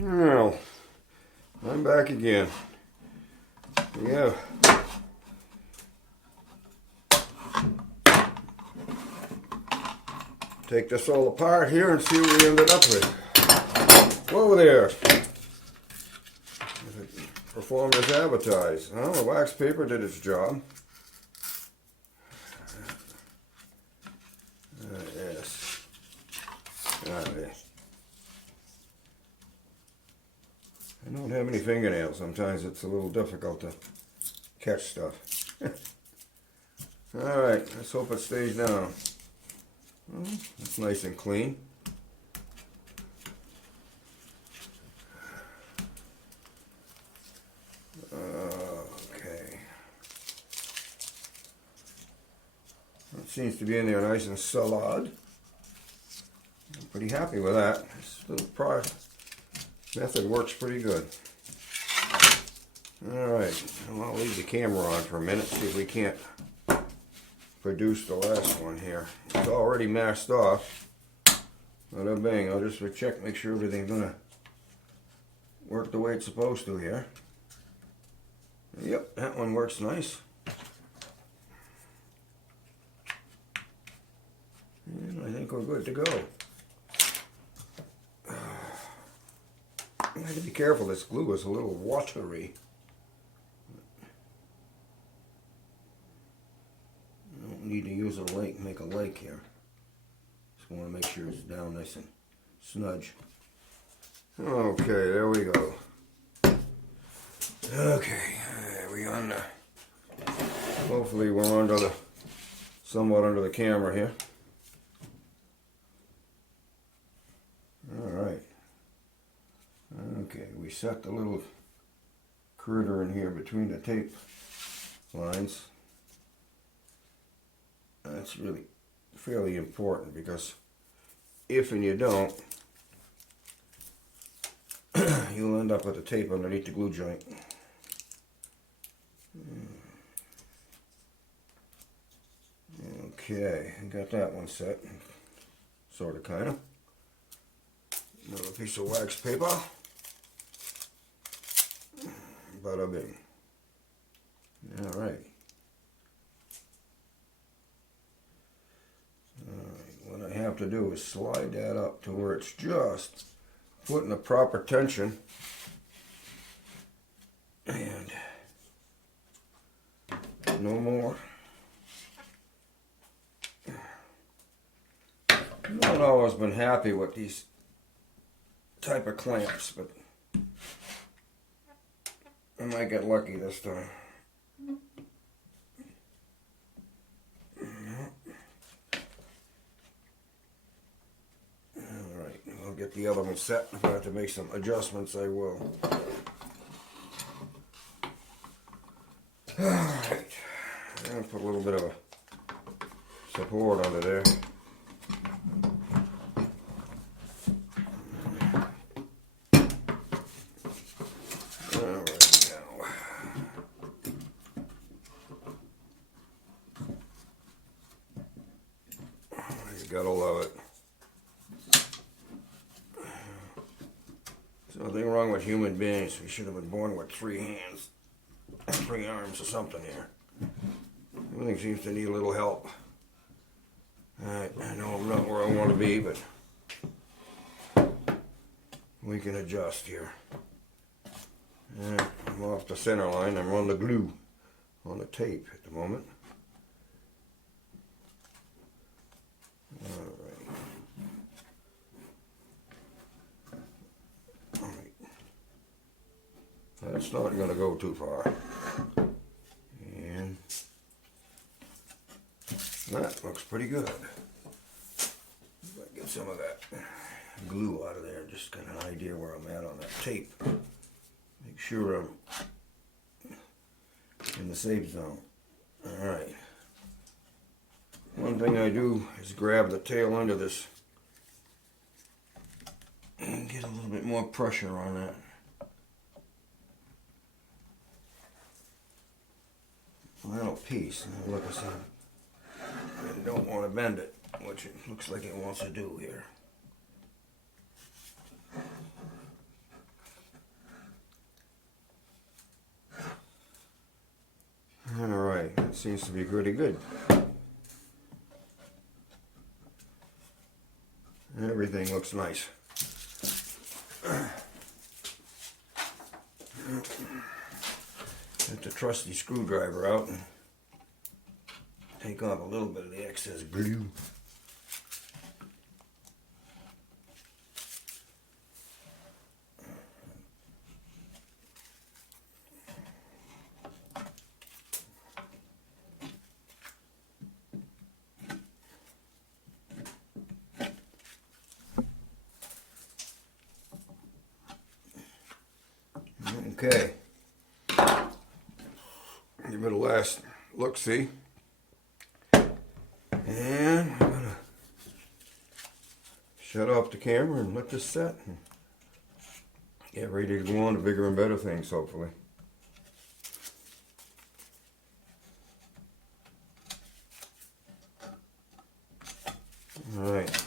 Well, I'm back again. Yeah. Take this all apart here and see what we ended up with. Whoa there. Performed as advertised. Well, the wax paper did its job. Yes. Yes. I don't have any fingernails. Sometimes it's a little difficult to catch stuff. Alright, let's hope it stays down. Well, it's nice and clean. Okay. It seems to be in there nice and solid. I'm pretty happy with that. This little method works pretty good. Alright, well, I'll leave the camera on for a minute, see if we can't produce the last one here. It's already masked off. Bada bing, I'll just check, make sure everything's gonna work the way it's supposed to here. Yep, that one works nice. And I think we're good to go. I have to be careful, this glue is a little watery. I don't need to use a lake, make a lake here. Just want to make sure it's down nice and snudge. Okay, there we go. Okay, we're on the, hopefully we're under the, somewhat under the camera here. Alright. Okay, we set the little critter in here between the tape lines. That's really fairly important because if and you don't, you'll end up with the tape underneath the glue joint. Okay, got that one set. Sort of, kind of. Another piece of wax paper. Bada bing. Alright. What I have to do is slide that up to where it's just put in the proper tension. And no more. I've not always been happy with these type of clamps, but I might get lucky this time. Alright, I'll get the other one set. If I have to make some adjustments, I will. Alright, I'll put a little bit of a support under there. Gotta love it. There's nothing wrong with human beings. We should have been born with 3 hands, 3 arms or something here. Everything seems to need a little help. Alright, I know I'm not where I want to be, but we can adjust here. I'm off the center line. I'm on the glue, on the tape at the moment. Alright. That's not going to go too far. And that looks pretty good. If I get some of that glue out of there, just get an idea where I'm at on that tape. Make sure I'm in the safe zone. Alright. One thing I do is grab the tail end of this and get a little bit more pressure on that. Final piece. Now look, I don't want to bend it, which it looks like it wants to do here. seems to be pretty good. Everything looks nice. Get the trusty screwdriver out and take off a little bit of the excess glue. Okay, give it a last look-see, and I'm gonna shut off the camera and let this set and get ready to go on to bigger and better things, hopefully. All right,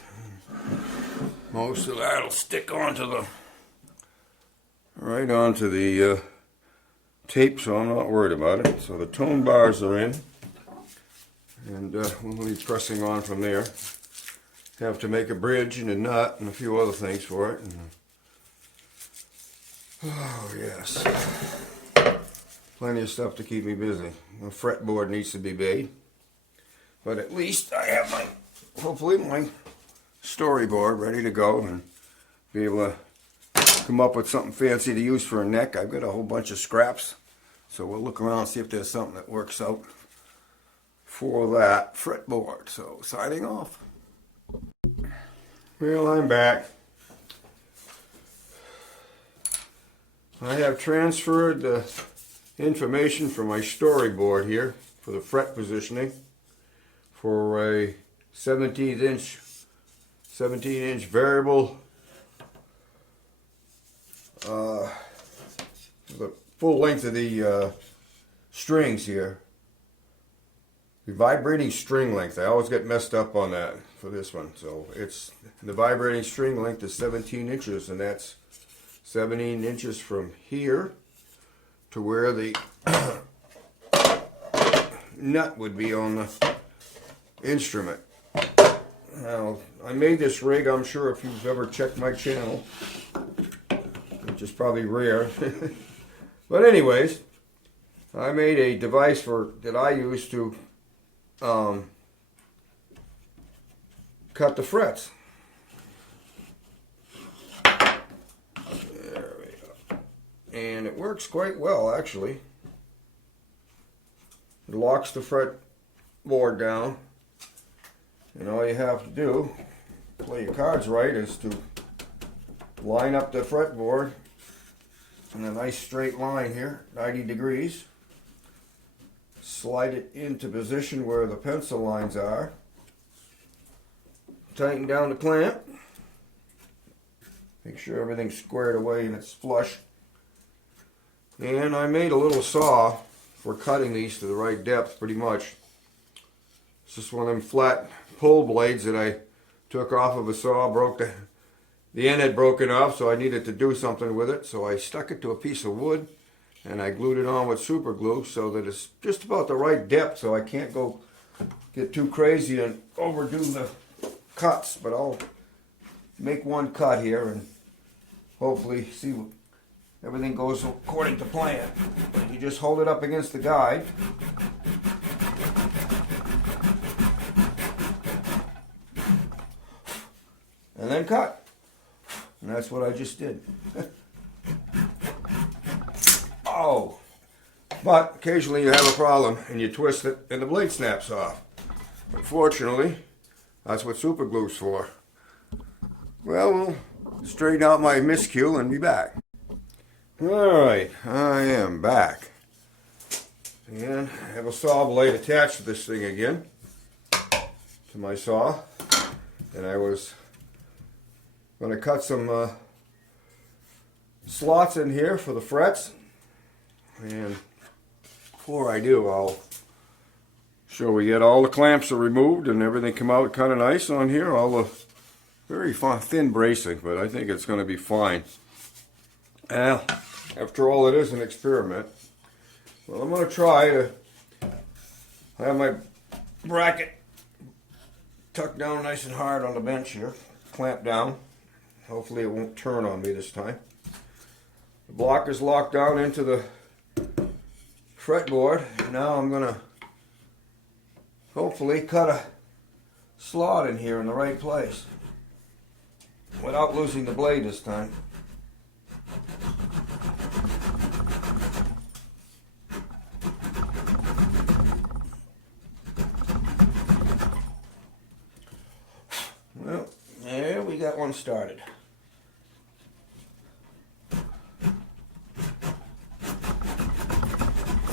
most of that'll stick onto the right onto the tape, so I'm not worried about it. So the tone bars are in, and we'll be pressing on from there. Have to make a bridge and a nut and a few other things for it. And, oh yes, plenty of stuff to keep me busy. The fretboard needs to be made, but at least I have my, hopefully my storyboard ready to go and be able to come up with something fancy to use for a neck. I've got a whole bunch of scraps, so we'll look around and see if there's something that works out for that fretboard. So signing off. Well, I'm back. I have transferred the information from my storyboard here for the fret positioning for a 17-inch variable. The full length of the strings here. The vibrating string length. I always get messed up on that for this one. So it's the vibrating string length is 17 inches, and that's 17 inches from here to where the nut would be on the instrument. Now, I made this rig, I'm sure if you've ever checked my channel, which is probably rare. But anyways, I made a device that I use to cut the frets. There we go. And it works quite well, actually. It locks the fretboard down, and all you have to do, play your cards right, is to line up the fretboard in a nice straight line here, 90 degrees. Slide it into position where the pencil lines are. Tighten down the clamp. Make sure everything's squared away and it's flush. And I made a little saw for cutting these to the right depth, pretty much. It's just one of them flat pull blades that I took off of a saw, the end had broken off, so I needed to do something with it. So I stuck it to a piece of wood and I glued it on with super glue so that it's just about the right depth, so I can't get too crazy and overdo the cuts. But I'll make one cut here and hopefully see everything goes according to plan. You just hold it up against the guide. And then cut. And that's what I just did. Oh! But occasionally you have a problem and you twist it and the blade snaps off. Unfortunately, that's what super glue's for. Well, we'll straighten out my miscue and be back. Alright, I am back. And I have a saw blade attached to this thing again, to my saw. And I was going to cut some slots in here for the frets. And before I do, I'll show we get all the clamps are removed and everything come out kind of nice on here. All the very thin bracing, but I think it's going to be fine. After all, it is an experiment. Well, I'm going to try to I have my bracket tucked down nice and hard on the bench here, clamped down. Hopefully it won't turn on me this time. The block is locked down into the fretboard. Now I'm going to hopefully cut a slot in here in the right place without losing the blade this time. Well, there we got one started.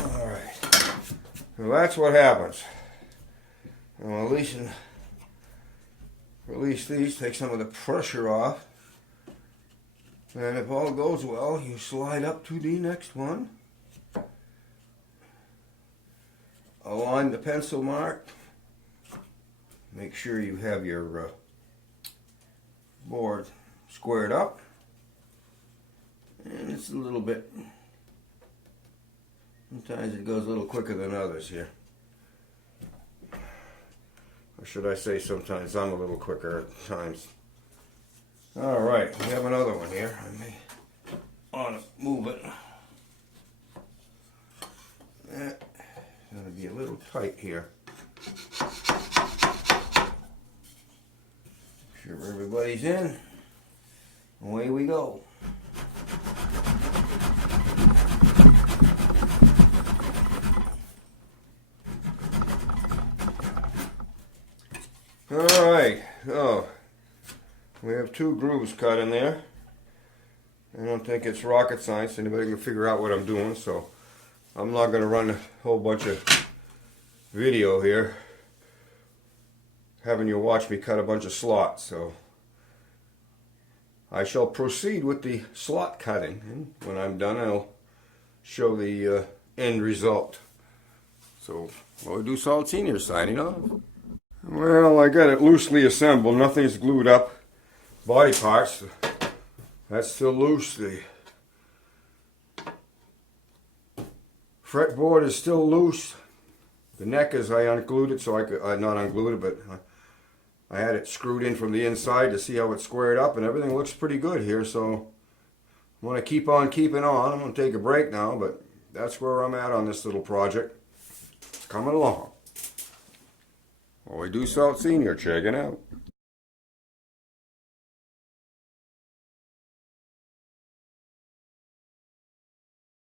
Alright, so that's what happens. I'll release these, take some of the pressure off, and if all goes well, you slide up to the next one. Align the pencil mark. Make sure you have your board squared up, and it's a little bit, sometimes it goes a little quicker than others here. Or should I say sometimes I'm a little quicker at times. Alright, we have another one here. I may want to move it. That's going to be a little tight here. Make sure everybody's in. Away we go. Alright, so we have 2 grooves cut in there. I don't think it's rocket science. Anybody can figure out what I'm doing, so I'm not going to run a whole bunch of video here having you watch me cut a bunch of slots. So I shall proceed with the slot cutting, and when I'm done I'll show the end result. So we'll do Salt Senior signing off. Well, I got it loosely assembled. Nothing's glued up. Body parts, that's still loose. The fretboard is still loose. The neck is, I unglued it, so I could, not unglued it, but I had it screwed in from the inside to see how it squared up, and everything looks pretty good here, so I'm going to keep on keeping on. I'm going to take a break now, but that's where I'm at on this little project. It's coming along. Well, we do Salt Senior, check it out.